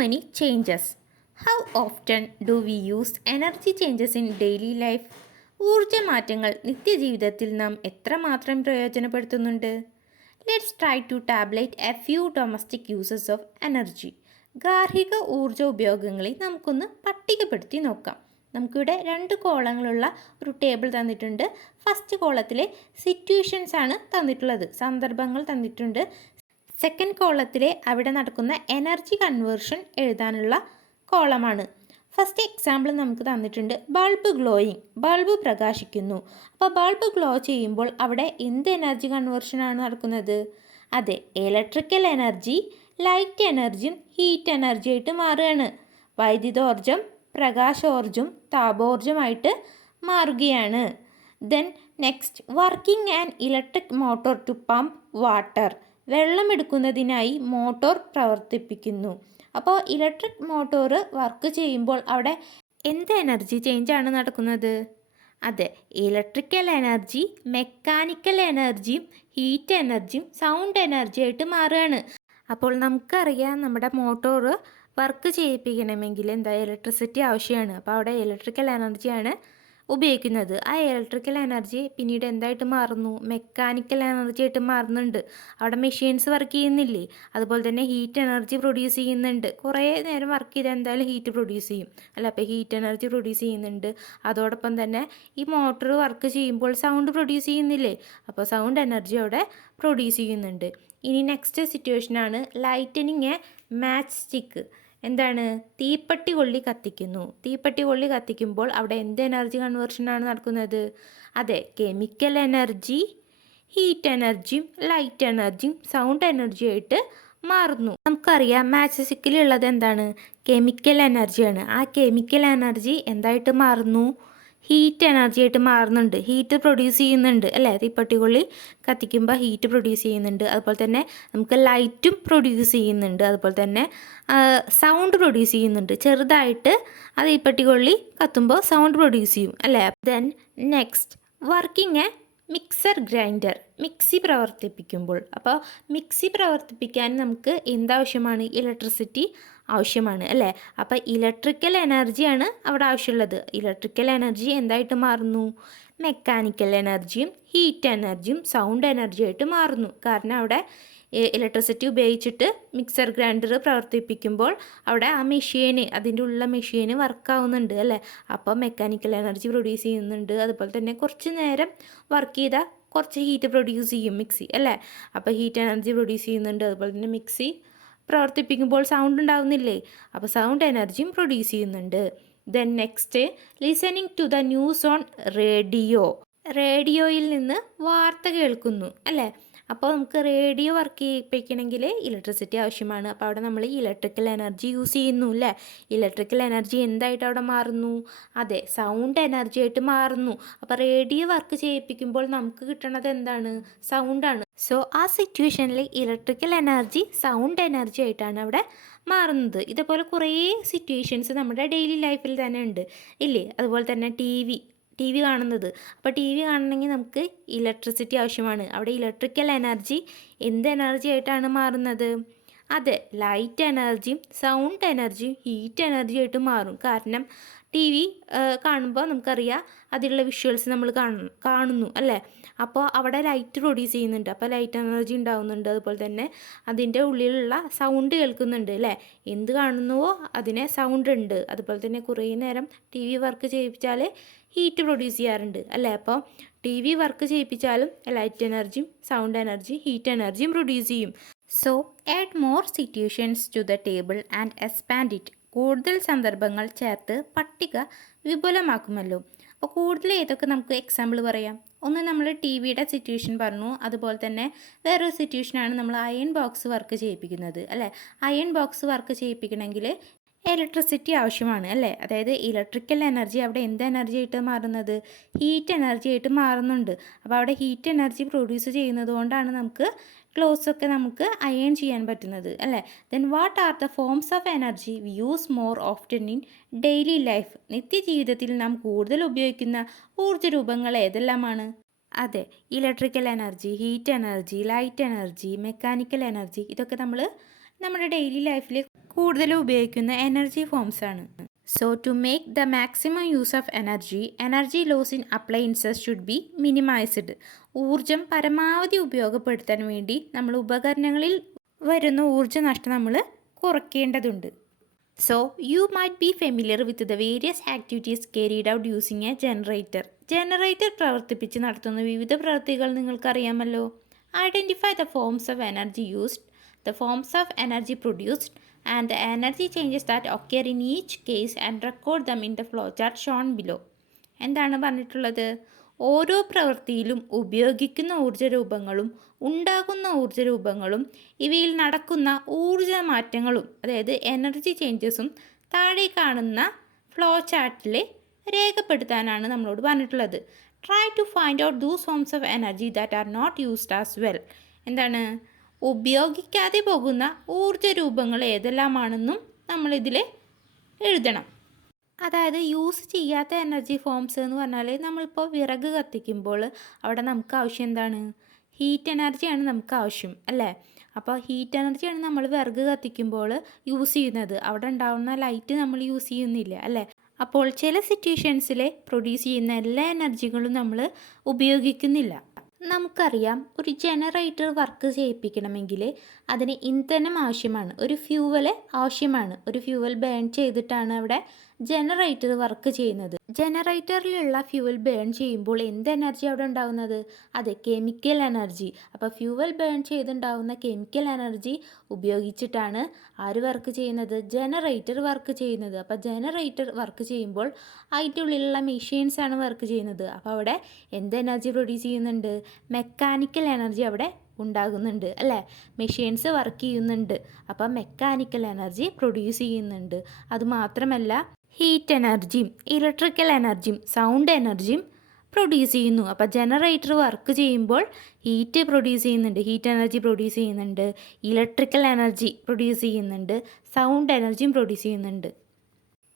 many changes. How often do we use energy changes in daily life? ഊർജ്ജ മാറ്റങ്ങൾ നിത്യജീവിതത്തിൽ നാം എത്രമാത്രം പ്രയോജനപ്പെടുത്തുന്നുണ്ട്? Let's try to tabulate a few domestic uses of energy. ഗാർഹിക ഊർജ്ജ ഉപയോഗങ്ങളെ നമുക്കൊന്ന് പട്ടികപ്പെടുത്തി നോക്കാം. നമുക്കിവിടെ 2 കോളങ്ങളുള്ള ഒരു ടേബിൾ തന്നിട്ടുണ്ട്. ഫസ്റ്റ് കോളത്തിലെ സിറ്റുവേഷൻസ് ആണ് തന്നിട്ടുള്ളത്, സന്ദർഭങ്ങൾ തന്നിട്ടുണ്ട്. സെക്കൻഡ് കോളത്തിലെ അവിടെ നടക്കുന്ന എനർജി കൺവേർഷൻ എഴുതാനുള്ള കോളമാണ്. ഫസ്റ്റ് എക്സാമ്പിൾ നമുക്ക് തന്നിട്ടുണ്ട്, ബൾബ് ഗ്ലോയിങ്, ബൾബ് പ്രകാശിക്കുന്നു. അപ്പോൾ ബൾബ് ഗ്ലോ ചെയ്യുമ്പോൾ അവിടെ എന്ത് എനർജി കൺവേർഷനാണ് നടക്കുന്നത്? അതെ, ഇലക്ട്രിക്കൽ എനർജി ലൈറ്റ് എനർജിയും ഹീറ്റ് എനർജി ആയിട്ട് മാറുകയാണ്. വൈദ്യുതോർജ്ജം പ്രകാശോർജ്ജം താപോർജ്ജമായിട്ട് മാറുകയാണ്. Then next, working an electric motor to pump water, വെള്ളമെടുക്കുന്നതിനായി മോട്ടോർ പ്രവർത്തിപ്പിക്കുന്നു. അപ്പോൾ ഇലക്ട്രിക് മോട്ടോർ വർക്ക് ചെയ്യുമ്പോൾ അവിടെ എന്ത് എനർജി ചേഞ്ചാണ് നടക്കുന്നത്? അതെ, ഇലക്ട്രിക്കൽ എനർജി മെക്കാനിക്കൽ എനർജിയും ഹീറ്റ് എനർജിയും സൗണ്ട് എനർജി ആയിട്ട് മാറുകയാണ്. അപ്പോൾ നമുക്കറിയാം, നമ്മുടെ മോട്ടോർ വർക്ക് ചെയ്യിപ്പിക്കണമെങ്കിൽ എന്താ ഇലക്ട്രിസിറ്റി ആവശ്യമാണ്. അപ്പോൾ അവിടെ ഇലക്ട്രിക്കൽ എനർജിയാണ് ഉപയോഗിക്കുന്നത്. ആ ഇലക്ട്രിക്കൽ എനർജി പിന്നീട് എന്തായിട്ട് മാറുന്നു? മെക്കാനിക്കൽ എനർജി ആയിട്ട് മാറുന്നുണ്ട്. അവിടെ മെഷീൻസ് വർക്ക് ചെയ്യുന്നില്ലേ? അതുപോലെ തന്നെ ഹീറ്റ് എനർജി പ്രൊഡ്യൂസ് ചെയ്യുന്നുണ്ട്. കുറേ നേരം വർക്ക് ചെയ്താൽ എന്തായാലും ഹീറ്റ് പ്രൊഡ്യൂസ് ചെയ്യും അല്ല, അപ്പോൾ ഹീറ്റ് എനർജി പ്രൊഡ്യൂസ് ചെയ്യുന്നുണ്ട്. അതോടൊപ്പം തന്നെ ഈ മോട്ടോർ വർക്ക് ചെയ്യുമ്പോൾ സൗണ്ട് പ്രൊഡ്യൂസ് ചെയ്യുന്നില്ലേ? അപ്പോൾ സൗണ്ട് എനർജി അവിടെ പ്രൊഡ്യൂസ് ചെയ്യുന്നുണ്ട്. ഇനി നെക്സ്റ്റ് സിറ്റുവേഷനാണ് ലൈറ്റനിങ് എ മാച്ച് സ്റ്റിക്ക്. എന്താണ്? തീപ്പെട്ടി കൊള്ളി കത്തിക്കുന്നു. തീപ്പെട്ടി കൊള്ളി കത്തിക്കുമ്പോൾ അവിടെ എന്ത് എനർജി കൺവേർഷനാണ് നടക്കുന്നത്? അതെ, കെമിക്കൽ എനർജി ഹീറ്റ് എനർജിയും ലൈറ്റ് എനർജിയും സൗണ്ട് എനർജി ആയിട്ട് മാറുന്നു. നമുക്കറിയാം, മാച്ച് സ്റ്റിക്കിലുള്ളത് എന്താണ്? കെമിക്കൽ എനർജിയാണ്. ആ കെമിക്കൽ എനർജി എന്തായിട്ട് മാറുന്നു? ഹീറ്റ് എനർജി ആയിട്ട് മാറുന്നുണ്ട്. ഹീറ്റ് പ്രൊഡ്യൂസ് ചെയ്യുന്നുണ്ട് അല്ലേ? തീപ്പെട്ടിക്കൊള്ളി കത്തിക്കുമ്പോൾ ഹീറ്റ് പ്രൊഡ്യൂസ് ചെയ്യുന്നുണ്ട്. അതുപോലെ തന്നെ നമുക്ക് ലൈറ്റും പ്രൊഡ്യൂസ് ചെയ്യുന്നുണ്ട്. അതുപോലെ തന്നെ സൗണ്ട് പ്രൊഡ്യൂസ് ചെയ്യുന്നുണ്ട്. ചെറുതായിട്ട് ആ തീപ്പെട്ടിക്കൊള്ളി കത്തുമ്പോൾ സൗണ്ട് പ്രൊഡ്യൂസ് ചെയ്യും അല്ലേ? Then next, working A mixer grinder, mixie പ്രവർത്തിപ്പിക്കുമ്പോൾ. അപ്പോൾ മിക്സി പ്രവർത്തിപ്പിക്കാൻ നമുക്ക് എന്താവശ്യമാണ്? ഇലക്ട്രിസിറ്റി ആവശ്യമാണ് അല്ലേ? അപ്പോൾ ഇലക്ട്രിക്കൽ എനർജിയാണ് അവിടെ ആവശ്യമുള്ളത്. ഇലക്ട്രിക്കൽ എനർജി എന്തായിട്ട് മാറുന്നു? മെക്കാനിക്കൽ എനർജിയും ഹീറ്റ് എനർജിയും സൗണ്ട് എനർജി ആയിട്ട് മാറുന്നു. കാരണം അവിടെ ഇലക്ട്രിസിറ്റി ഉപയോഗിച്ചിട്ട് മിക്സർ ഗ്രൈൻഡർ പ്രവർത്തിപ്പിക്കുമ്പോൾ അവിടെ ആ മെഷീന്, അതിൻ്റെ ഉള്ള മെഷീന് വർക്കാവുന്നുണ്ട് അല്ലേ? അപ്പോൾ മെക്കാനിക്കൽ എനർജി പ്രൊഡ്യൂസ് ചെയ്യുന്നുണ്ട്. അതുപോലെ തന്നെ കുറച്ച് നേരം വർക്ക് ചെയ്താൽ കുറച്ച് ഹീറ്റ് പ്രൊഡ്യൂസ് ചെയ്യും മിക്സി അല്ലേ? അപ്പോൾ ഹീറ്റ് എനർജി പ്രൊഡ്യൂസ് ചെയ്യുന്നുണ്ട്. അതുപോലെ തന്നെ മിക്സി പ്രവർത്തിപ്പിക്കുമ്പോൾ സൗണ്ട് ഉണ്ടാവുന്നില്ലേ? അപ്പോൾ സൗണ്ട് എനർജിയും പ്രൊഡ്യൂസ് ചെയ്യുന്നുണ്ട്. Then next, listening to the news on radio, റേഡിയോയിൽ നിന്ന് വാർത്ത കേൾക്കുന്നു അല്ലേ? അപ്പോൾ നമുക്ക് റേഡിയോ വർക്ക് ചെയ്യിപ്പിക്കണമെങ്കിൽ ഇലക്ട്രിസിറ്റി ആവശ്യമാണ്. അപ്പോൾ അവിടെ നമ്മൾ ഇലക്ട്രിക്കൽ എനർജി യൂസ് ചെയ്യുന്നു അല്ലേ? ഇലക്ട്രിക്കൽ എനർജി എന്തായിട്ട് അവിടെ മാറുന്നു? അതെ, സൗണ്ട് എനർജി ആയിട്ട് മാറുന്നു. അപ്പോൾ റേഡിയോ വർക്ക് ചെയ്യിപ്പിക്കുമ്പോൾ നമുക്ക് കിട്ടണത് എന്താണ്? സൗണ്ടാണ്. സോ ആ സിറ്റുവേഷനിൽ ഇലക്ട്രിക്കൽ എനർജി സൗണ്ട് എനർജി ആയിട്ടാണ് അവിടെ മാറുന്നത്. ഇതേപോലെ കുറേ സിറ്റുവേഷൻസ് നമ്മുടെ ഡെയിലി ലൈഫിൽ തന്നെ ഉണ്ട് ഇല്ലേ? അതുപോലെ തന്നെ ടി വി കാണുന്നത്. അപ്പോൾ ടി വി കാണണമെങ്കിൽ നമുക്ക് ഇലക്ട്രിസിറ്റി ആവശ്യമാണ്. അവിടെ ഇലക്ട്രിക്കൽ എനർജി എന്ത് എനർജി ആയിട്ടാണ് മാറുന്നത്? അതെ, ലൈറ്റ് എനർജിയും സൗണ്ട് എനർജിയും ഹീറ്റ് എനർജി ആയിട്ട് മാറും. കാരണം ടി വി കാണുമ്പോൾ നമുക്കറിയാം അതിലുള്ള വിഷ്വൽസ് നമ്മൾ കാണുന്നു അല്ലേ? അപ്പോൾ അവിടെ ലൈറ്റ് പ്രൊഡ്യൂസ് ചെയ്യുന്നുണ്ട്. അപ്പോൾ ലൈറ്റ് എനർജി ഉണ്ടാകുന്നുണ്ട്. അതുപോലെ തന്നെ അതിൻ്റെ ഉള്ളിലുള്ള സൗണ്ട് കേൾക്കുന്നുണ്ട് അല്ലേ? എന്ത് കാണുന്നുവോ അതിനെ സൗണ്ട് ഉണ്ട്. അതുപോലെ തന്നെ കുറേ നേരം ടി വി വർക്ക് ചെയ്യിപ്പിച്ചാൽ ഹീറ്റ് പ്രൊഡ്യൂസ് ചെയ്യാറുണ്ട് അല്ലേ? അപ്പോൾ ടി വി വർക്ക് ചെയ്യിപ്പിച്ചാലും ലൈറ്റ് എനർജിയും സൗണ്ട് എനർജിയും ഹീറ്റ് എനർജിയും പ്രൊഡ്യൂസ് ചെയ്യും. So add more situations to the table and expand it. കൂടുതൽ സന്ദർഭങ്ങൾ ചേർത്ത് പട്ടിക വിപുലമാക്കുമല്ലോ. അപ്പോൾ കൂടുതൽ ഏതൊക്കെ നമുക്ക് എക്സാമ്പിൾ പറയാം? ഒന്ന്, നമ്മൾ ടി വിയുടെ സിറ്റുവേഷൻ പറഞ്ഞു. അതുപോലെ തന്നെ വേറൊരു സിറ്റുവേഷനാണ് നമ്മൾ അയൺ ബോക്സ് വർക്ക് ചെയ്യിപ്പിക്കുന്നത് അല്ലേ? അയൺ ബോക്സ് വർക്ക് ചെയ്യിപ്പിക്കണമെങ്കിൽ ഇലക്ട്രിസിറ്റി ആവശ്യമാണ് അല്ലേ? അതായത് ഇലക്ട്രിക്കൽ എനർജി അവിടെ എന്ത് എനർജി ആയിട്ട് മാറുന്നത്? ഹീറ്റ് എനർജി ആയിട്ട് മാറുന്നുണ്ട്. അപ്പോൾ അവിടെ ഹീറ്റ് എനർജി പ്രൊഡ്യൂസ് ചെയ്യുന്നത് കൊണ്ടാണ് നമുക്ക് ക്ലോത്ത്സൊക്കെ നമുക്ക് അയൺ ചെയ്യാൻ പറ്റുന്നത് അല്ലേ? Then what are the forms of energy we use more often in daily life? നിത്യജീവിതത്തിൽ നാം കൂടുതൽ ഉപയോഗിക്കുന്ന ഊർജ്ജ രൂപങ്ങൾ ഏതെല്ലാമാണ്? അതെ, electrical energy, heat energy, light energy, mechanical energy, ഇതൊക്കെ നമ്മൾ നമ്മുടെ ഡെയിലി ലൈഫിൽ കൂടുതലും ഉപയോഗിക്കുന്ന എനർജി ഫോംസ് ആണ്. So to make the maximum use of energy loss in appliances should be minimised. ഊർജം പരമാവധി ഉപയോഗപ്പെടുത്താൻ വേണ്ടി നമ്മൾ ഉപകരണങ്ങളിൽ വരുന്ന ഊർജ്ജ നഷ്ടം നമ്മൾ കുറയ്ക്കേണ്ടതുണ്ട്. So you might be familiar with the various activities carried out using A generator പ്രവർത്തിപ്പിച്ച് നടത്തുന്ന വിവിധ പ്രവൃത്തികൾ നിങ്ങൾക്കറിയാമല്ലോ. Identify the forms of energy used, the forms of energy produced and the energy changes that occur in each case and record them in the flow chart Sean below. എന്താണ് പറഞ്ഞിട്ടുള്ളത്? ഓരോ പ്രവൃത്തിയിലും ഉപയോഗിക്കുന്ന ഊർജ്ജരൂപങ്ങളും ഉണ്ടാകുന്ന ഊർജ്ജരൂപങ്ങളും ഇവയിൽ നടക്കുന്ന ഊർജ്ജ മാറ്റങ്ങളും, അതായത് എനർജി ചേഞ്ചസും താഴെ കാണുന്ന ഫ്ലോ ചാർട്ടിൽ രേഖപ്പെടുത്താനാണ് നമ്മളോട് പറഞ്ഞിട്ടുള്ളത്. Try to find out those forms of energy that are not used as well. എന്താണ്? ഉപയോഗിക്കാതെ പോകുന്ന ഊർജ്ജരൂപങ്ങൾ ഏതെല്ലാമാണെന്നും നമ്മളിതിൽ എഴുതണം. അതായത് യൂസ് ചെയ്യാത്ത എനർജി ഫോംസ് എന്ന് പറഞ്ഞാൽ, നമ്മളിപ്പോൾ വിറക് കത്തിക്കുമ്പോൾ അവിടെ നമുക്ക് ആവശ്യം എന്താണ്? ഹീറ്റ് എനർജിയാണ് നമുക്ക് ആവശ്യം, അല്ലേ? അപ്പോൾ ഹീറ്റ് എനർജിയാണ് നമ്മൾ വിറക് കത്തിക്കുമ്പോൾ യൂസ് ചെയ്യുന്നത്. അവിടെ ഉണ്ടാകുന്ന ലൈറ്റ് നമ്മൾ യൂസ് ചെയ്യുന്നില്ല, അല്ലേ? അപ്പോൾ ചില സിറ്റുവേഷൻസിൽ പ്രൊഡ്യൂസ് ചെയ്യുന്ന എല്ലാ എനർജികളും നമ്മൾ ഉപയോഗിക്കുന്നില്ല. നമുക്കറിയാം, ഒരു ജനറേറ്റർ വർക്ക് ചെയ്യിപ്പിക്കണമെങ്കിൽ അതിന് ഇന്ധനം ആവശ്യമാണ്, ഒരു ഫ്യൂവൽ ആവശ്യമാണ്. ഒരു ഫ്യൂവൽ ബേൺ ചെയ്തിട്ടാണ് അവിടെ ജനറേറ്റർ വർക്ക് ചെയ്യുന്നത്. ജനറേറ്ററിലുള്ള ഫ്യൂവൽ ബേൺ ചെയ്യുമ്പോൾ എന്ത് എനർജി അവിടെ ഉണ്ടാകുന്നത്? അതെ, കെമിക്കൽ എനർജി. അപ്പോൾ ഫ്യൂവൽ ബേൺ ചെയ്തുണ്ടാകുന്ന കെമിക്കൽ എനർജി ഉപയോഗിച്ചിട്ടാണ് ആര് വർക്ക് ചെയ്യുന്നത്? ജനറേറ്റർ വർക്ക് ചെയ്യുന്നത്. അപ്പോൾ ജനറേറ്റർ വർക്ക് ചെയ്യുമ്പോൾ അതിൻ്റെ ഉള്ളിലുള്ള മെഷീൻസാണ് വർക്ക് ചെയ്യുന്നത്. അപ്പോൾ അവിടെ എന്ത് എനർജി പ്രൊഡ്യൂസ് ചെയ്യുന്നുണ്ട്? മെക്കാനിക്കൽ എനർജി അവിടെ ഉണ്ടാകുന്നുണ്ട്, അല്ലേ? മെഷീൻസ് വർക്ക് ചെയ്യുന്നുണ്ട്, അപ്പോൾ മെക്കാനിക്കൽ എനർജി പ്രൊഡ്യൂസ് ചെയ്യുന്നുണ്ട്. അതുമാത്രമല്ല, ഹീറ്റ് എനർജിയും ഇലക്ട്രിക്കൽ എനർജിയും സൗണ്ട് എനർജിയും പ്രൊഡ്യൂസ് ചെയ്യുന്നു. അപ്പോൾ ജനറേറ്റർ വർക്ക് ചെയ്യുമ്പോൾ ഹീറ്റ് പ്രൊഡ്യൂസ് ചെയ്യുന്നുണ്ട്, ഹീറ്റ് എനർജി പ്രൊഡ്യൂസ് ചെയ്യുന്നുണ്ട്, ഇലക്ട്രിക്കൽ എനർജി പ്രൊഡ്യൂസ് ചെയ്യുന്നുണ്ട്, സൗണ്ട് എനർജിയും പ്രൊഡ്യൂസ് ചെയ്യുന്നുണ്ട്.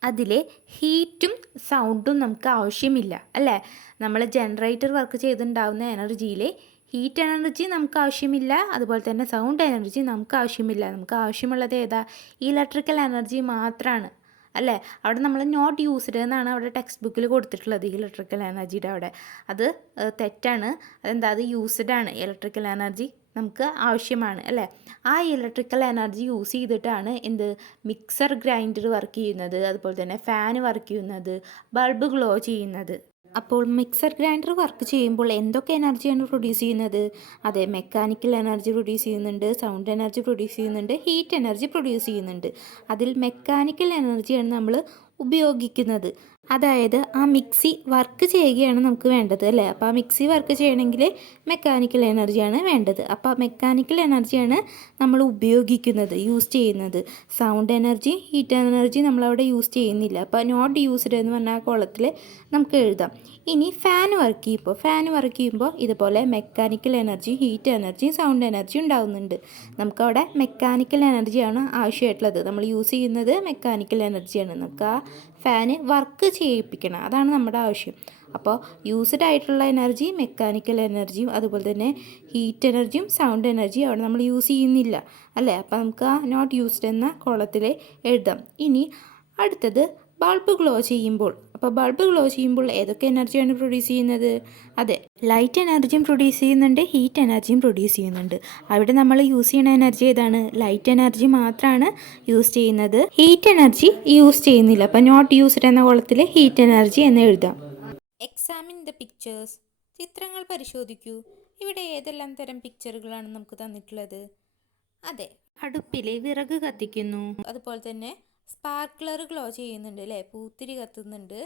അതിൽ ഹീറ്റും സൗണ്ടും നമുക്ക് ആവശ്യമില്ല, അല്ലേ? നമ്മൾ ജനറേറ്റർ വർക്ക് ചെയ്തുണ്ടാകുന്ന എനർജിയിൽ ഹീറ്റ് എനർജി നമുക്ക് ആവശ്യമില്ല, അതുപോലെ തന്നെ സൗണ്ട് എനർജി നമുക്ക് ആവശ്യമില്ല. നമുക്ക് ആവശ്യമുള്ളത് ഏതാ? ഇലക്ട്രിക്കൽ എനർജി മാത്രമാണ്, അല്ലേ? അവിടെ നമ്മൾ നോട്ട് യൂസ്ഡ് എന്നാണ് അവിടെ ടെക്സ്റ്റ് ബുക്കിൽ കൊടുത്തിട്ടുള്ളത് ഇലക്ട്രിക്കൽ എനർജിയുടെ അവിടെ. അത് തെറ്റാണ്. അതെന്താ? അത് യൂസ്ഡ് ആണ്. ഇലക്ട്രിക്കൽ എനർജി നമുക്ക് ആവശ്യമാണ്, അല്ലേ? ആ ഇലക്ട്രിക്കൽ എനർജി യൂസ് ചെയ്തിട്ടാണ് എന്ത്? മിക്സർ ഗ്രൈൻഡർ വർക്ക് ചെയ്യുന്നത്, അതുപോലെ തന്നെ ഫാൻ വർക്ക് ചെയ്യുന്നത്, ബൾബ് ഗ്ലോ ചെയ്യുന്നത്. അപ്പോൾ മിക്സർ ഗ്രൈൻഡർ വർക്ക് ചെയ്യുമ്പോൾ എന്തൊക്കെ എനർജിയാണ് പ്രൊഡ്യൂസ് ചെയ്യുന്നത്? അതെ, മെക്കാനിക്കൽ എനർജി പ്രൊഡ്യൂസ് ചെയ്യുന്നുണ്ട്, സൗണ്ട് എനർജി പ്രൊഡ്യൂസ് ചെയ്യുന്നുണ്ട്, ഹീറ്റ് എനർജി പ്രൊഡ്യൂസ് ചെയ്യുന്നുണ്ട്. അതിൽ മെക്കാനിക്കൽ എനർജിയാണ് നമ്മൾ ഉപയോഗിക്കുന്നത്. അതായത് ആ മിക്സി വർക്ക് ചെയ്യുകയാണ് നമുക്ക് വേണ്ടത്, അല്ലേ? അപ്പോൾ ആ മിക്സി വർക്ക് ചെയ്യണമെങ്കിൽ മെക്കാനിക്കൽ എനർജിയാണ് വേണ്ടത്. അപ്പോൾ മെക്കാനിക്കൽ എനർജിയാണ് നമ്മൾ ഉപയോഗിക്കുന്നത്, യൂസ് ചെയ്യുന്നത്. സൗണ്ട് എനർജി, ഹീറ്റ് എനർജി നമ്മളവിടെ യൂസ് ചെയ്യുന്നില്ല. അപ്പോൾ നോട്ട് യൂസ്ഡ് എന്ന് പറഞ്ഞ ആ കോളത്തിൽ നമുക്ക് എഴുതാം. ഇനി ഫാൻ വർക്ക് ചെയ്യുമ്പോൾ ഇതുപോലെ mechanical energy, heat energy, sound energy ഉണ്ടാകുന്നുണ്ട്. നമുക്കവിടെ മെക്കാനിക്കൽ എനർജിയാണ് ആവശ്യമായിട്ടുള്ളത്. നമ്മൾ യൂസ് ചെയ്യുന്നത് മെക്കാനിക്കൽ എനർജിയാണ്. നമുക്ക് ആ ഫാന് വർക്ക് ചെയ്യിപ്പിക്കണം, അതാണ് നമ്മുടെ ആവശ്യം. അപ്പോൾ യൂസ്ഡ് ആയിട്ടുള്ള എനർജി മെക്കാനിക്കൽ എനർജിയും അതുപോലെ തന്നെ ഹീറ്റ് എനർജിയും സൗണ്ട് എനർജിയും അവിടെ നമ്മൾ യൂസ് ചെയ്യുന്നില്ല, അല്ലേ? അപ്പോൾ നമുക്ക് ആ നോട്ട് യൂസ്ഡ് എന്ന കോളത്തിൽ എഴുതാം. ഇനി അടുത്തത് ബൾബ് ഗ്ലോ ചെയ്യുമ്പോൾ. അപ്പോൾ ബൾബ് ഗ്ലോ ചെയ്യുമ്പോൾ ഏതൊക്കെ എനർജിയാണ് പ്രൊഡ്യൂസ് ചെയ്യുന്നത്? അതെ, ലൈറ്റ് എനർജിയും പ്രൊഡ്യൂസ് ചെയ്യുന്നുണ്ട്, ഹീറ്റ് എനർജിയും പ്രൊഡ്യൂസ് ചെയ്യുന്നുണ്ട്. അവിടെ നമ്മൾ യൂസ് ചെയ്യുന്ന എനർജി ഏതാണ്? ലൈറ്റ് എനർജി മാത്രമാണ് യൂസ് ചെയ്യുന്നത്, ഹീറ്റ് എനർജി യൂസ് ചെയ്യുന്നില്ല. അപ്പോൾ നോട്ട് യൂസ്ഡ് എന്ന കോളത്തിൽ ഹീറ്റ് എനർജി എന്ന് എഴുതാം. Examine the pictures. ചിത്രങ്ങൾ പരിശോധിക്കൂ. ഇവിടെ ഏതെല്ലാം തരം പിക്ചറുകളാണ് നമുക്ക് തന്നിട്ടുള്ളത്? അതെ, അടുപ്പിൽ വിറക് കത്തിക്കുന്നു, അതുപോലെ തന്നെ സ്പാർക്ലർ ഗ്ലോ ചെയ്യുന്നുണ്ട്, അല്ലേ? പൂത്തിരി കത്തുന്നുണ്ട്.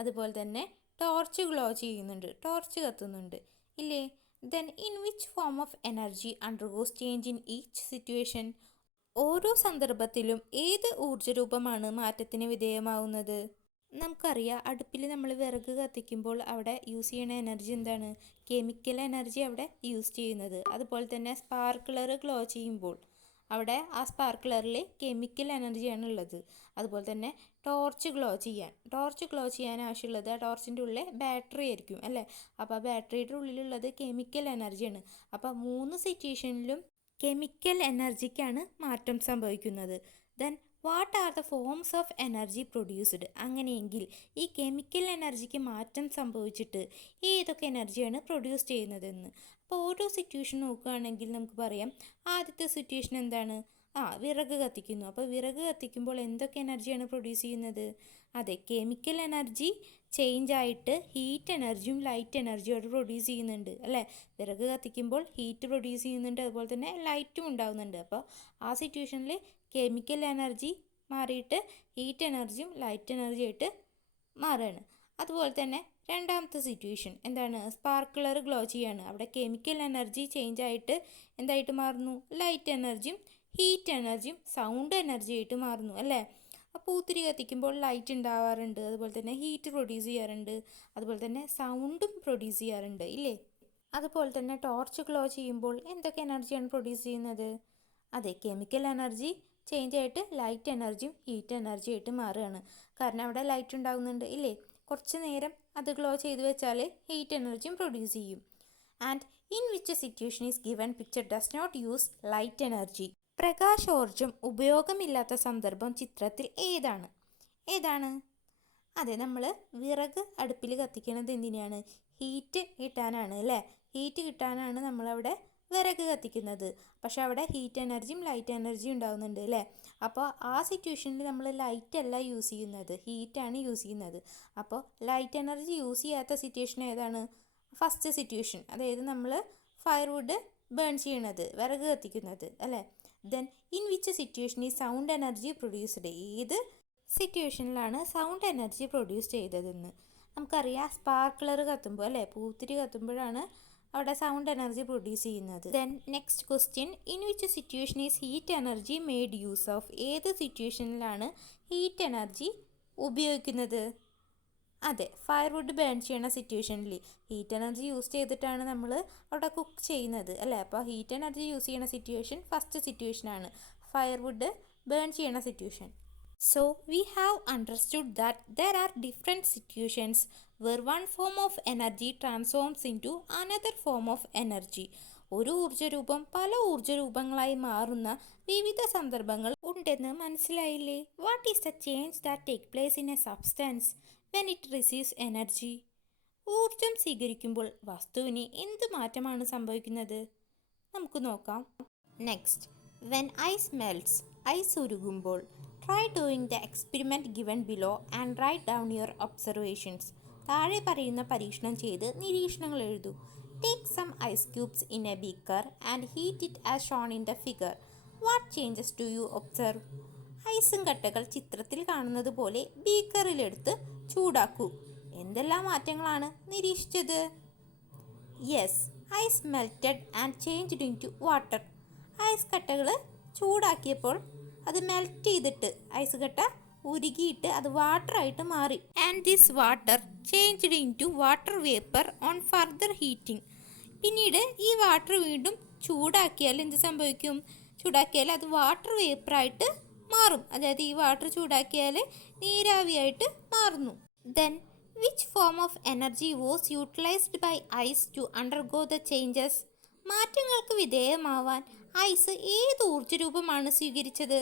അതുപോലെ തന്നെ ടോർച്ച് ഗ്ലോ ചെയ്യുന്നുണ്ട്, ടോർച്ച് കത്തുന്നുണ്ട്, ഇല്ലേ? Then in which form of energy undergoes change in each situation? ഓരോ സന്ദർഭത്തിലും ഏത് ഊർജ്ജരൂപമാണ് മാറ്റത്തിന് വിധേയമാവുന്നത്? നമുക്കറിയാം, അടുപ്പിൽ നമ്മൾ വിറക് കത്തിക്കുമ്പോൾ അവിടെ യൂസ് ചെയ്യുന്ന എനർജി എന്താണ്? കെമിക്കൽ എനർജി അവിടെ യൂസ് ചെയ്യുന്നത്. അതുപോലെ തന്നെ സ്പാർക്ലർ ഗ്ലോ ചെയ്യുമ്പോൾ അവിടെ ആ സ്പാർക്ലറിൽ കെമിക്കൽ എനർജിയാണ് ഉള്ളത്. അതുപോലെ തന്നെ ടോർച്ച് ഗ്ലോ ചെയ്യാൻ ആവശ്യമുള്ളത്, ആ ടോർച്ചിൻ്റെ ഉള്ളിൽ ബാറ്ററി ആയിരിക്കും, അല്ലേ? അപ്പോൾ ആ ബാറ്ററിയുടെ ഉള്ളിലുള്ളത് കെമിക്കൽ എനർജിയാണ്. അപ്പോൾ 3 സിറ്റുവേഷനിലും കെമിക്കൽ എനർജിക്കാണ് മാറ്റം സംഭവിക്കുന്നത്. Then what are the forms of energy produced? അങ്ങനെയെങ്കിൽ ഈ കെമിക്കൽ എനർജിക്ക് മാറ്റം സംഭവിച്ചിട്ട് ഏതൊക്കെ എനർജിയാണ് പ്രൊഡ്യൂസ് ചെയ്യുന്നതെന്ന്. അപ്പോൾ ഓരോ സിറ്റുവേഷൻ നോക്കുകയാണെങ്കിൽ നമുക്ക് പറയാം. ആദ്യത്തെ സിറ്റുവേഷൻ എന്താണ്? വിറക് കത്തിക്കുന്നു. അപ്പോൾ വിറക് കത്തിക്കുമ്പോൾ എന്തൊക്കെ എനർജിയാണ് പ്രൊഡ്യൂസ് ചെയ്യുന്നത്? അതെ, കെമിക്കൽ എനർജി ചേഞ്ച് ആയിട്ട് ഹീറ്റ് എനർജിയും ലൈറ്റ് എനർജിയും പ്രൊഡ്യൂസ് ചെയ്യുന്നുണ്ട് അല്ലേ? വിറക് കത്തിക്കുമ്പോൾ ഹീറ്റ് പ്രൊഡ്യൂസ് ചെയ്യുന്നുണ്ട്, അതുപോലെ തന്നെ ലൈറ്റും ഉണ്ടാകുന്നുണ്ട്. അപ്പോൾ ആ സിറ്റുവേഷനിൽ കെമിക്കൽ എനർജി മാറിയിട്ട് ഹീറ്റ് എനർജിയും ലൈറ്റ് എനർജി ആയിട്ട് മാറുകയാണ്. അതുപോലെ തന്നെ രണ്ടാമത്തെ സിറ്റുവേഷൻ എന്താണ്? സ്പാർക്ലർ ഗ്ലോ ചെയ്യാണ്. അവിടെ കെമിക്കൽ എനർജി ചേഞ്ച് ആയിട്ട് എന്തായിട്ട് മാറുന്നു? ലൈറ്റ് എനർജിയും ഹീറ്റ് എനർജിയും സൗണ്ട് എനർജി ആയിട്ട് മാറുന്നു അല്ലേ? അപ്പോൾ പൂത്തിരി കത്തിക്കുമ്പോൾ ലൈറ്റ് ഉണ്ടാവാറുണ്ട്, അതുപോലെ തന്നെ ഹീറ്റ് പ്രൊഡ്യൂസ് ചെയ്യാറുണ്ട്, അതുപോലെ തന്നെ സൗണ്ടും പ്രൊഡ്യൂസ് ചെയ്യാറുണ്ട് ഇല്ലേ? അതുപോലെ തന്നെ ടോർച്ച് ഗ്ലോ ചെയ്യുമ്പോൾ എന്തൊക്കെ എനർജിയാണ് പ്രൊഡ്യൂസ് ചെയ്യുന്നത്? അതെ, കെമിക്കൽ എനർജി ചേഞ്ച് ആയിട്ട് ലൈറ്റ് എനർജിയും ഹീറ്റ് എനർജി ആയിട്ട് മാറുകയാണ്. കാരണം അവിടെ ലൈറ്റ് ഉണ്ടാകുന്നുണ്ട് ഇല്ലേ? കുറച്ച് നേരം അത് ഗ്ലോ ചെയ്ത് വെച്ചാൽ ഹീറ്റ് എനർജിയും പ്രൊഡ്യൂസ് ചെയ്യും. And in which situation is given picture does not use light energy? പ്രകാശോർജം ഉപയോഗമില്ലാത്ത സന്ദർഭം ചിത്രത്തിൽ ഏതാണ്? അതെ, നമ്മൾ വിറക് അടുപ്പിൽ കത്തിക്കുന്നത് എന്തിനാണ്? ഹീറ്റ് കിട്ടാനാണ് അല്ലേ? ഹീറ്റ് കിട്ടാനാണ് നമ്മളവിടെ വിറക് കത്തിക്കുന്നത്. പക്ഷെ അവിടെ ഹീറ്റ് എനർജിയും ലൈറ്റ് എനർജിയും ഉണ്ടാകുന്നുണ്ട് അല്ലേ? അപ്പോൾ ആ സിറ്റുവേഷനിൽ നമ്മൾ ലൈറ്റ് അല്ല യൂസ് ചെയ്യുന്നത്, ഹീറ്റാണ് യൂസ് ചെയ്യുന്നത്. അപ്പോൾ ലൈറ്റ് എനർജി യൂസ് ചെയ്യാത്ത സിറ്റുവേഷൻ ഏതാണ്? ഫസ്റ്റ് സിറ്റുവേഷൻ, അതായത് നമ്മൾ ഫയർവുഡ് ബേൺ ചെയ്യണത്, വിറക് കത്തിക്കുന്നത് അല്ലേ? ദെൻ ഇൻ വിച്ച് സിറ്റുവേഷൻ ഈ സൗണ്ട് എനർജി പ്രൊഡ്യൂസ്ഡ്? ഏത് സിറ്റുവേഷനിലാണ് സൗണ്ട് എനർജി പ്രൊഡ്യൂസ് ചെയ്തതെന്ന് നമുക്കറിയാം. സ്പാർക്ലർ കത്തുമ്പോൾ അല്ലേ, പൂത്തിരി കത്തുമ്പോഴാണ് അവിടെ സൗണ്ട് എനർജി പ്രൊഡ്യൂസ് ചെയ്യുന്നത്. Then next question, in which situation is heat energy made use of? ഏത് സിറ്റുവേഷനിലാണ് ഹീറ്റ് എനർജി ഉപയോഗിക്കുന്നത്? അതെ, ഫയർവുഡ് ബേൺ ചെയ്യണ സിറ്റുവേഷനിൽ ഹീറ്റ് എനർജി യൂസ് ചെയ്തിട്ടാണ് നമ്മൾ അവിടെ കുക്ക് ചെയ്യുന്നത് അല്ലേ? അപ്പോൾ ഹീറ്റ് എനർജി യൂസ് ചെയ്യണ സിറ്റുവേഷൻ ഫസ്റ്റ് സിറ്റുവേഷനാണ്, ഫയർവുഡ് ബേൺ ചെയ്യണ situation. So we have understood that there are different situations where one form of energy transforms into another form of energy. ഒരു ഊർജ്ജരൂപം പല ഊർജ്ജരൂപങ്ങളായി മാറുന്ന വിവിധ സന്ദർഭങ്ങൾ ഉണ്ടെന്ന് മനസ്സിലായില്ലേ? What is the change that take place in a substance when it receives energy? ഊർജം സ്വീകരിക്കുമ്പോൾ വസ്തുവിന് എന്ത് മാറ്റമാണ് സംഭവിക്കുന്നത്? നമുക്ക് നോക്കാം. Next, when ice melts, ice ഉരുകുമ്പോൾ. Try doing the experiment given below and write down your observations. താഴെ പറയുന്ന പരീക്ഷണം ചെയ്ത് നിരീക്ഷണങ്ങൾ എഴുതൂ. Take some ice cubes in a beaker and heat it as shown in the figure. What changes do you observe? ഐസും കട്ടകൾ ചിത്രത്തിൽ കാണുന്നത് പോലെ ബീക്കറിലെടുത്ത് ചൂടാക്കൂ. എന്തെല്ലാം മാറ്റങ്ങളാണ് നിരീക്ഷിച്ചത്? Yes, ice melted and changed into water. Ice കട്ടകൾ ചൂടാക്കിയപ്പോൾ അത് മെൽറ്റ് ചെയ്തിട്ട് ഐസ് കട്ട ഉരുകിയിട്ട് അത് വാട്ടറായിട്ട് മാറി. And this water changed into water vapour on further heating. പിന്നീട് ഈ വാട്ടർ വീണ്ടും ചൂടാക്കിയാൽ എന്ത് സംഭവിക്കും? ചൂടാക്കിയാൽ അത് വാട്ടർ വേപ്പറായിട്ട് മാറും. അതായത് ഈ വാട്ടർ ചൂടാക്കിയാൽ നീരാവിയായിട്ട് മാറുന്നു. Then which form of energy was utilised by ice to undergo the changes? മാറ്റങ്ങൾക്ക് വിധേയമാവാൻ ഐസ് ഏത് ഊർജ്ജരൂപമാണ് സ്വീകരിച്ചത്?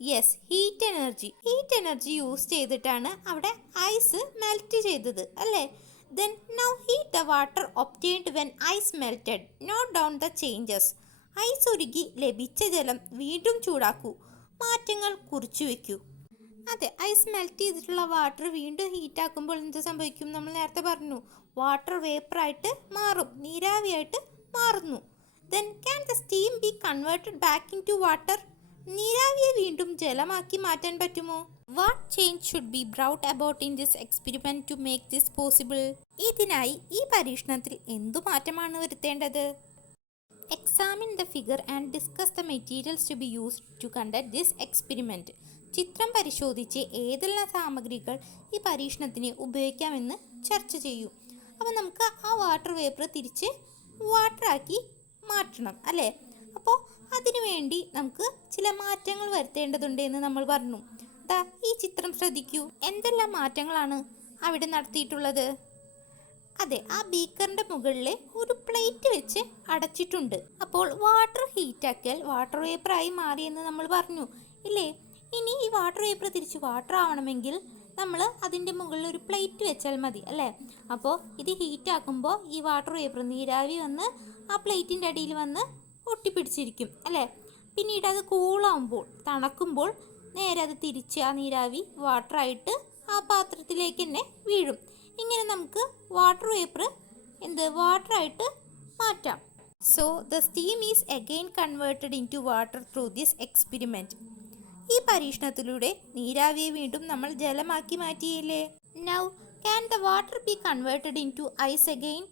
Yes, heat energy. Heat energy use ചെയ്തിട്ടാണ് അവിടെ ഐസ് മെൽറ്റ് ചെയ്തത് അല്ലേ? Then now heat the water obtained when ice melted. Note down the changes. ഐസ് ഉരുകി ലഭിച്ച ജലം വീണ്ടും ചൂടാക്കൂ. മാറ്റങ്ങൾ കുറിച്ചു വയ്ക്കൂ. അതെ, ഐസ് മെൽറ്റ് ചെയ്തിട്ടുള്ള വാട്ടർ വീണ്ടും ഹീറ്റ് ആക്കുമ്പോൾ എന്ത് സംഭവിക്കും? നമ്മൾ നേരത്തെ പറഞ്ഞു, വാട്ടർ വേപ്പറായിട്ട് മാറും, നീരാവിയായിട്ട് മാറുന്നു. Then can the steam be converted back into water? നീരാവിയെ വീണ്ടും ജലമാക്കി മാറ്റാൻ പറ്റുമോ? What change should be brought about in this experiment to make this possible? ഇതിനായി ഈ പരീക്ഷണത്തിൽ എന്തു മാറ്റമാണ് വരുത്തേണ്ടത്? Examine the figure and discuss the materials to be used to conduct this experiment. ചിത്രം പരിശോധിച്ച് ഏതെല്ലാം സാമഗ്രികൾ ഈ പരീക്ഷണത്തിന് ഉപയോഗിക്കാമെന്ന് ചർച്ച ചെയ്യൂ. അപ്പോൾ നമുക്ക് ആ വാട്ടർ വേപ്പർ തിരിച്ച് വാട്ടറാക്കി മാറ്റണം അല്ലേ? അപ്പോൾ അതിനു വേണ്ടി നമുക്ക് ചില മാറ്റങ്ങൾ വരുത്തേണ്ടതുണ്ട് എന്ന് നമ്മൾ പറഞ്ഞു. ഈ ചിത്രം ശ്രദ്ധിക്കൂ. എന്തെല്ലാം മാറ്റങ്ങളാണ് അവിടെ നടത്തിയിട്ടുള്ളത്? അതെ, ആ ബീക്കറിന്റെ മുകളിൽ ഒരു പ്ലേറ്റ് വെച്ച് അടച്ചിട്ടുണ്ട്. അപ്പോൾ വാട്ടർ ഹീറ്റാക്കിയാൽ വാട്ടർ വേപ്പറായി മാറിയെന്ന് നമ്മൾ പറഞ്ഞു ഇല്ലേ? ഇനി ഈ വാട്ടർ വേപ്പർ തിരിച്ച് വാട്ടർ ആവണമെങ്കിൽ നമ്മൾ അതിൻ്റെ മുകളിൽ ഒരു പ്ലേറ്റ് വെച്ചാൽ മതി അല്ലേ? അപ്പോൾ ഇത് ഹീറ്റാക്കുമ്പോൾ ഈ വാട്ടർ വേപ്പർ നീരാവി വന്ന് ആ പ്ലേറ്റിൻ്റെ അടിയിൽ വന്ന് ഒട്ടിപ്പിടിച്ചിരിക്കും അല്ലേ? പിന്നീട് അത് കൂളാവുമ്പോൾ, തണുക്കുമ്പോൾ നേരെ അത് തിരിച്ച് ആ നീരാവി വാട്ടറായിട്ട് ആ പാത്രത്തിലേക്ക് തന്നെ വീഴും. ഇങ്ങനെ നമുക്ക് വാട്ടർ വേപ്പർ വാട്ടറായിട്ട് മാറ്റാം. So the steam is again converted into water through this experiment. ഈ പരീക്ഷണത്തിലൂടെ നീരാവിയെ വീണ്ടും നമ്മൾ ജലമാക്കി മാറ്റിയില്ലേ? Now can the water be converted into ice again?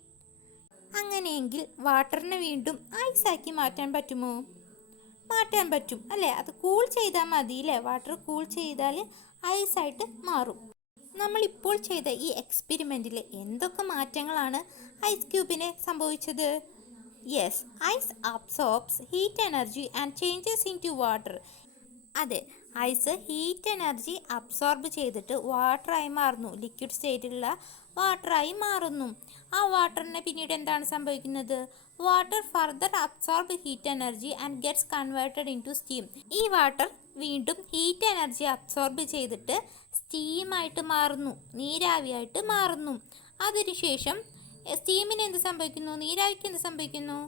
അങ്ങനെയെങ്കിൽ വാട്ടറിനെ വീണ്ടും ഐസാക്കി മാറ്റാൻ പറ്റുമോ? മാറ്റാൻ പറ്റും അല്ലേ? അത് കൂൾ ചെയ്താൽ മതി അല്ലേ? വാട്ടർ കൂൾ ചെയ്താൽ ഐസായിട്ട് മാറും. നമ്മളിപ്പോൾ ചെയ്ത ഈ എക്സ്പെരിമെൻറ്റിൽ എന്തൊക്കെ മാറ്റങ്ങളാണ് ഐസ് ക്യൂബിന് സംഭവിച്ചത്? Yes, ice absorbs heat energy and changes into water. അതെ, ഐസ് ഹീറ്റ് എനർജി അബ്സോർബ് ചെയ്തിട്ട് വാട്ടറായി മാറുന്നു, ലിക്വിഡ് സ്റ്റേറ്റിലുള്ള വാട്ടറായി മാറുന്നു. ആ വാട്ടറിനെ പിന്നീട് എന്താണ് സംഭവിക്കുന്നത്? Water further absorb heat energy and gets converted into steam. ഈ വാട്ടർ വീണ്ടും ഹീറ്റ് എനർജി അബ്സോർബ് ചെയ്തിട്ട് സ്റ്റീമായിട്ട് മാറുന്നു, നീരാവിയായിട്ട് മാറുന്നു. അതിനുശേഷം സ്റ്റീമിന് എന്ത് സംഭവിക്കുന്നു? നീരാവിക്ക് എന്ത് സംഭവിക്കുന്നു?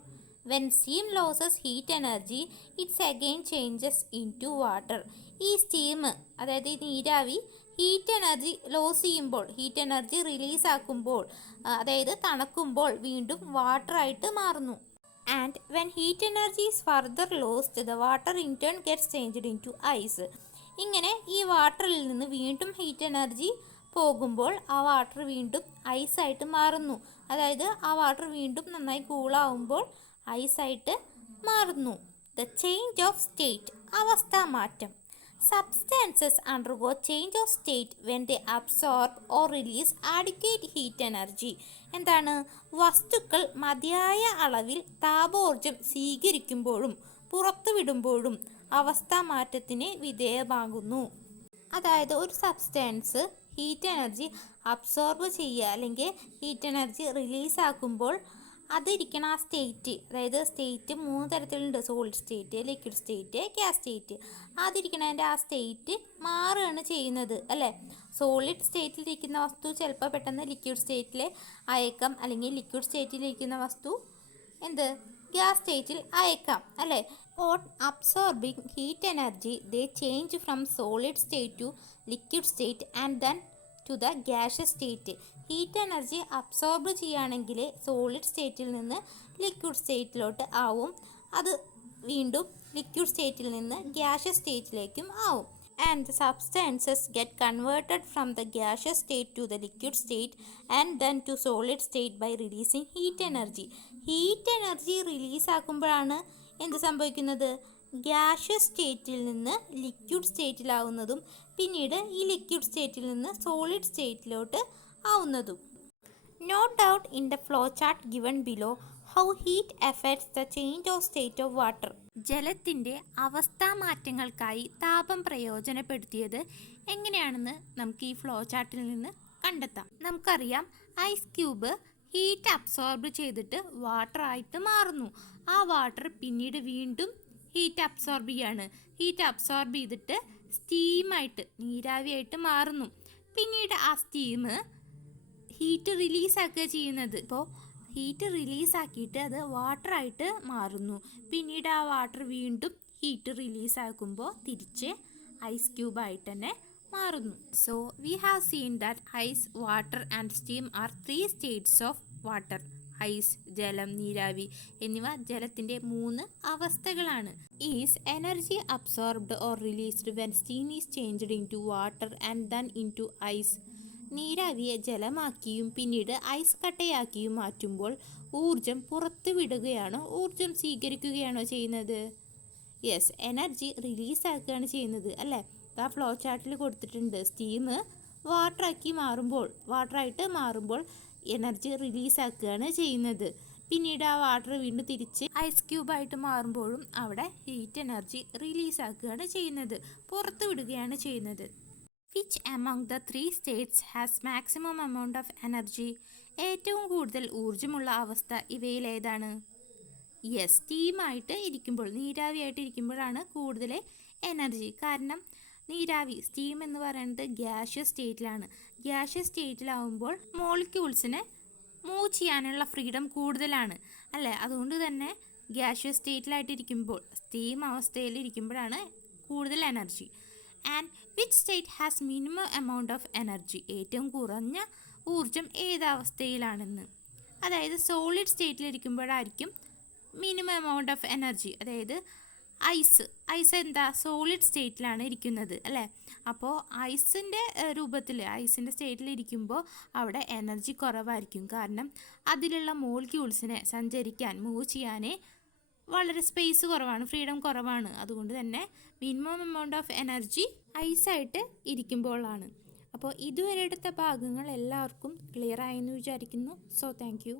When steam loses heat energy, it again changes into water. ഈ സ്റ്റീം, അതായത് ഈ നീരാവി ഹീറ്റ് എനർജി ലോസ് ചെയ്യുമ്പോൾ, ഹീറ്റ് എനർജി റിലീസ് ആക്കുമ്പോൾ, അതായത് തണുക്കുമ്പോൾ വീണ്ടും വാട്ടറായിട്ട് മാറുന്നു. And when heat energy is further lost, the water in turn gets changed into ice. ഇങ്ങനെ ഈ വാട്ടറിൽ നിന്ന് വീണ്ടും ഹീറ്റ് എനർജി പോകുമ്പോൾ ആ വാട്ടർ വീണ്ടും ഐസായിട്ട് മാറുന്നു. അതായത് ആ വാട്ടർ വീണ്ടും നന്നായി കൂളാവുമ്പോൾ ഐസായിട്ട് മാറുന്നു. ദ ചേഞ്ച് ഓഫ് സ്റ്റേറ്റ്, അവസ്ഥാ മാറ്റം. Substances undergo change of state when they absorb or release adequate heat energy. എന്താണ്? വസ്തുക്കൾ മതിയായ അളവിൽ താപോർജ്ജം സ്വീകരിക്കുമ്പോഴും പുറത്തുവിടുമ്പോഴും അവസ്ഥാ മാറ്റത്തിന് വിധേയമാകുന്നു. അതായത് ഒരു സബ്സ്റ്റാൻസ് ഹീറ്റ് എനർജി അബ്സോർബ് ചെയ്യുക അല്ലെങ്കിൽ ഹീറ്റ് എനർജി റിലീസാക്കുമ്പോൾ അതിരിക്കണ ആ സ്റ്റേറ്റ്, അതായത് സ്റ്റേറ്റ് 3 തരത്തിലുണ്ട്: solid state, liquid state, gas state. അതിരിക്കണതിൻ്റെ ആ സ്റ്റേറ്റ് മാറുകയാണ് ചെയ്യുന്നത് അല്ലേ? സോളിഡ് സ്റ്റേറ്റിലിരിക്കുന്ന വസ്തു ചിലപ്പോൾ പെട്ടെന്ന് ലിക്വിഡ് സ്റ്റേറ്റിൽ അയക്കാം, അല്ലെങ്കിൽ ലിക്വിഡ് സ്റ്റേറ്റിലിരിക്കുന്ന വസ്തു ഗ്യാസ് സ്റ്റേറ്റിൽ അയക്കാം അല്ലേ? On absorbing heat energy they change from solid state to liquid state and then to the gaseous state. Heat energy absorb ചെയ്യുകയാണെങ്കിൽ സോളിഡ് സ്റ്റേറ്റിൽ നിന്ന് ലിക്വിഡ് സ്റ്റേറ്റിലോട്ട് ആവും, അത് വീണ്ടും ലിക്വിഡ് സ്റ്റേറ്റിൽ നിന്ന് ഗ്യാഷ്യസ് സ്റ്റേറ്റിലേക്കും ആവും. And the substances get converted from the gaseous state to the liquid state and then to solid state by releasing heat energy. Heat energy release ആക്കുമ്പോഴാണ് എന്ത് സംഭവിക്കുന്നത്? ഗ്യാഷ്യസ് സ്റ്റേറ്റിൽ നിന്ന് ലിക്വിഡ് സ്റ്റേറ്റിലാവുന്നതും പിന്നീട് ഈ ലിക്വിഡ് സ്റ്റേറ്റിൽ നിന്ന് സോളിഡ് സ്റ്റേറ്റിലോട്ട് ആവുന്നതും. Note out in the flow chart given below how heat affects the change of state of water. ജലത്തിൻ്റെ അവസ്ഥാ മാറ്റങ്ങൾക്കായി താപം പ്രയോജനപ്പെടുത്തിയത് എങ്ങനെയാണെന്ന് നമുക്ക് ഈ ഫ്ലോ ചാർട്ടിൽ നിന്ന് കണ്ടെത്താം. നമുക്കറിയാം, ഐസ് ക്യൂബ് ഹീറ്റ് അബ്സോർബ് ചെയ്തിട്ട് വാട്ടറായിട്ട് മാറുന്നു. ആ വാട്ടർ പിന്നീട് വീണ്ടും ഹീറ്റ് അബ്സോർബ് ചെയ്യാണ്. ഹീറ്റ് അബ്സോർബ് ചെയ്തിട്ട് സ്റ്റീമായിട്ട്, നീരാവിയായിട്ട് മാറുന്നു. പിന്നീട് ആ സ്റ്റീം ഹീറ്റ് റിലീസാക്കുക ചെയ്യുന്നത്. ഇപ്പോൾ ഹീറ്റ് റിലീസാക്കിയിട്ട് അത് വാട്ടറായിട്ട് മാറുന്നു. പിന്നീട് ആ വാട്ടർ വീണ്ടും ഹീറ്റ് റിലീസാക്കുമ്പോൾ തിരിച്ച് ഐസ് ക്യൂബായിട്ട് തന്നെ മാറുന്നു. So we have seen that ice, water and steam are 3 states of water. Ice, ജലം, നീരാവി എന്നിവ ജലത്തിൻ്റെ 3 അവസ്ഥകളാണ്. Is energy absorbed or released when steam is changed into water and then into ice. നീരാവിയെ ജലമാക്കിയും പിന്നീട് ice കട്ടയാക്കിയും മാറ്റുമ്പോൾ ഊർജം പുറത്തു വിടുകയാണോ ഊർജം സ്വീകരിക്കുകയാണോ ചെയ്യുന്നത്? യെസ്, എനർജി റിലീസാക്കുകയാണ് ചെയ്യുന്നത് അല്ലേ? ആ ഫ്ലോ ചാർട്ടിൽ കൊടുത്തിട്ടുണ്ട്. സ്റ്റീം വാട്ടറായിട്ട് മാറുമ്പോൾ എനർജി റിലീസാക്കുകയാണ് ചെയ്യുന്നത്. പിന്നീട് ആ വാട്ടർ വീണ്ടും തിരിച്ച് ഐസ് ക്യൂബായിട്ട് മാറുമ്പോഴും അവിടെ ഹീറ്റ് എനർജി റിലീസാക്കുകയാണ് ചെയ്യുന്നത്, പുറത്തു വിടുകയാണ് ചെയ്യുന്നത്. Which among the 3 states has maximum amount of energy? ഏറ്റവും കൂടുതൽ ഊർജ്ജമുള്ള അവസ്ഥ ഇവയിലേതാണ്? യെസ്, സ്റ്റീമായിട്ട് ഇരിക്കുമ്പോൾ, നീരാവിയായിട്ട് ഇരിക്കുമ്പോഴാണ് കൂടുതൽ എനർജി. കാരണം നീരാവി, സ്റ്റീം എന്ന് പറയുന്നത് ഗ്യാഷ്യസ് സ്റ്റേറ്റിലാണ്. ഗ്യാഷ്യസ് സ്റ്റേറ്റിലാവുമ്പോൾ മോളിക്യൂൾസിന് മൂവ് ചെയ്യാനുള്ള ഫ്രീഡം കൂടുതലാണ് അല്ലേ? അതുകൊണ്ട് തന്നെ ഗ്യാഷ്യസ് സ്റ്റേറ്റിലായിട്ടിരിക്കുമ്പോൾ, സ്റ്റീം അവസ്ഥയിൽ ഇരിക്കുമ്പോഴാണ് കൂടുതൽ energy. And which state has minimum amount of energy? ഏറ്റവും കുറഞ്ഞ ഊർജം ഏതവസ്ഥയിലാണെന്ന്. അതായത് സോളിഡ് സ്റ്റേറ്റിലിരിക്കുമ്പോഴായിരിക്കും മിനിമം എമൗണ്ട് ഓഫ് എനർജി. അതായത് ഐസ് എന്താ സോളിഡ് സ്റ്റേറ്റിലാണ് ഇരിക്കുന്നത് അല്ലേ? അപ്പോൾ ഐസിൻ്റെ ഐസിൻ്റെ സ്റ്റേറ്റിൽ ഇരിക്കുമ്പോൾ അവിടെ എനർജി കുറവായിരിക്കും. കാരണം അതിലുള്ള മോളിക്യൂൾസിനെ സഞ്ചരിക്കാൻ, മൂവ് ചെയ്യാനേ വളരെ സ്പേസ് കുറവാണ്, ഫ്രീഡം കുറവാണ്. അതുകൊണ്ട് തന്നെ മിനിമം എമൗണ്ട് ഓഫ് എനർജി ഐസായിട്ട് ഇരിക്കുമ്പോഴാണ്. അപ്പോൾ ഇതുവരെ എടുത്ത ഭാഗങ്ങൾ എല്ലാവർക്കും ക്ലിയർ ആയെന്ന് വിചാരിക്കുന്നു. So thank you.